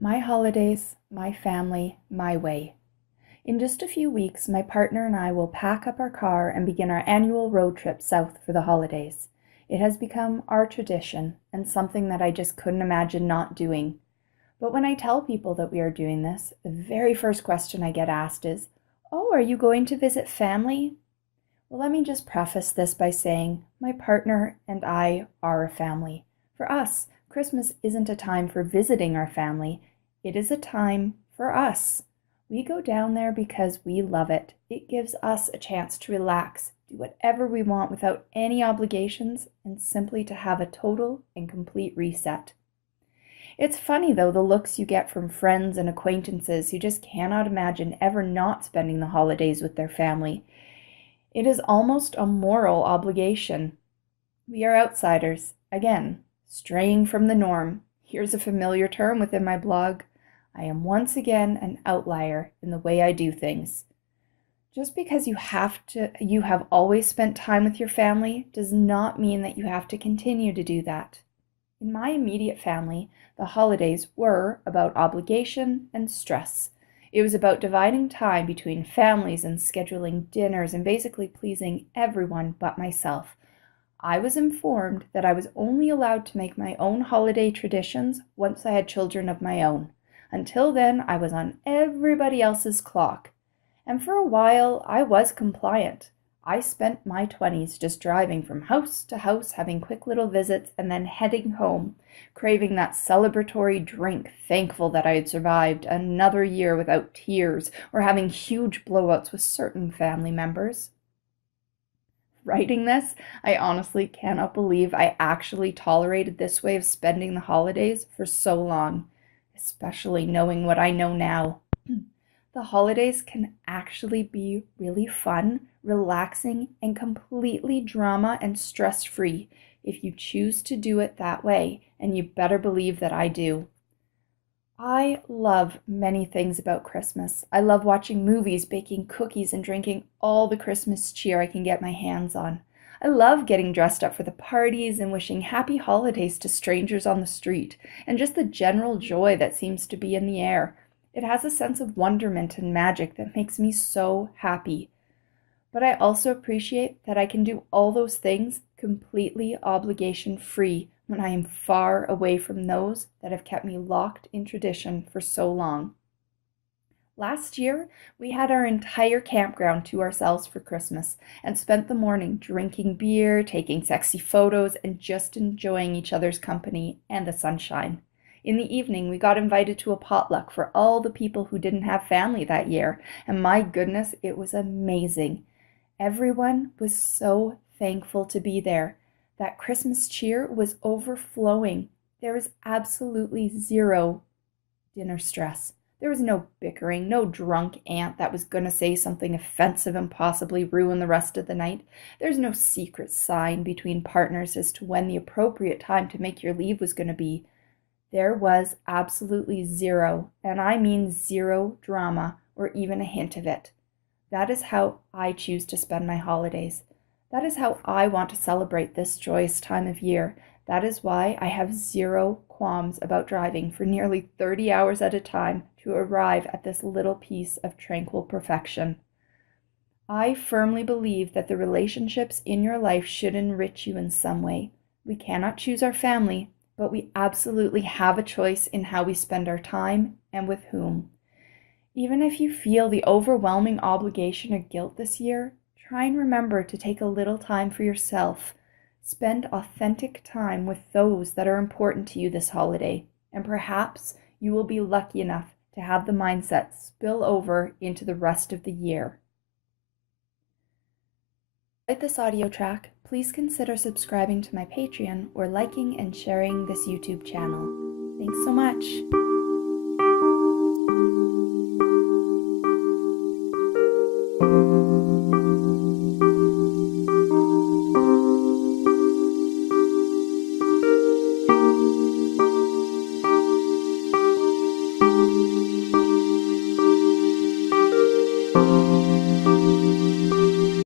My holidays, my family, my way. In just a few weeks, my partner and I will pack up our car and begin our annual road trip south for the holidays. It has become our tradition and something that I just couldn't imagine not doing. But when I tell people that we are doing this, the very first question I get asked is, "Oh, are you going to visit family?" Well, let me just preface this by saying my partner and I are a family. For us, Christmas isn't a time for visiting our family, it is a time for us. We go down there because we love it. It gives us a chance to relax, do whatever we want without any obligations, and simply to have a total and complete reset. It's funny though, the looks you get from friends and acquaintances who just cannot imagine ever not spending the holidays with their family. It is almost a moral obligation. We are outsiders, again, straying from the norm. Here's a familiar term within my blog. I am once again an outlier in the way I do things. Just because you have always spent time with your family does not mean that you have to continue to do that. In my immediate family, the holidays were about obligation and stress. It was about dividing time between families and scheduling dinners and basically pleasing everyone but myself. I was informed that I was only allowed to make my own holiday traditions once I had children of my own. Until then, I was on everybody else's clock. And for a while, I was compliant. I spent my 20s just driving from house to house, having quick little visits, and then heading home, craving that celebratory drink, thankful that I had survived another year without tears or having huge blowouts with certain family members. Writing this, I honestly cannot believe I actually tolerated this way of spending the holidays for so long, especially knowing what I know now. The holidays can actually be really fun, relaxing, and completely drama and stress-free if you choose to do it that way, and you better believe that I do. I love many things about Christmas. I love watching movies, baking cookies, and drinking all the Christmas cheer I can get my hands on. I love getting dressed up for the parties and wishing happy holidays to strangers on the street, and just the general joy that seems to be in the air. It has a sense of wonderment and magic that makes me so happy. But I also appreciate that I can do all those things completely obligation free when I am far away from those that have kept me locked in tradition for so long. Last year, we had our entire campground to ourselves for Christmas and spent the morning drinking beer, taking sexy photos, and just enjoying each other's company and the sunshine. In the evening, we got invited to a potluck for all the people who didn't have family that year, and my goodness, it was amazing. Everyone was so thankful to be there. That Christmas cheer was overflowing. There was absolutely zero dinner stress. There was no bickering, no drunk aunt that was going to say something offensive and possibly ruin the rest of the night. There's no secret sign between partners as to when the appropriate time to make your leave was going to be. There was absolutely zero, and I mean zero drama or even a hint of it. That is how I choose to spend my holidays. That is how I want to celebrate this joyous time of year. That is why I have zero qualms about driving for nearly 30 hours at a time to arrive at this little piece of tranquil perfection. I firmly believe that the relationships in your life should enrich you in some way. We cannot choose our family, but we absolutely have a choice in how we spend our time and with whom. Even if you feel the overwhelming obligation or guilt this year, try and remember to take a little time for yourself. Spend authentic time with those that are important to you this holiday, and perhaps you will be lucky enough to have the mindset spill over into the rest of the year. If you like this audio track, please consider subscribing to my Patreon or liking and sharing this YouTube channel. Thanks so much.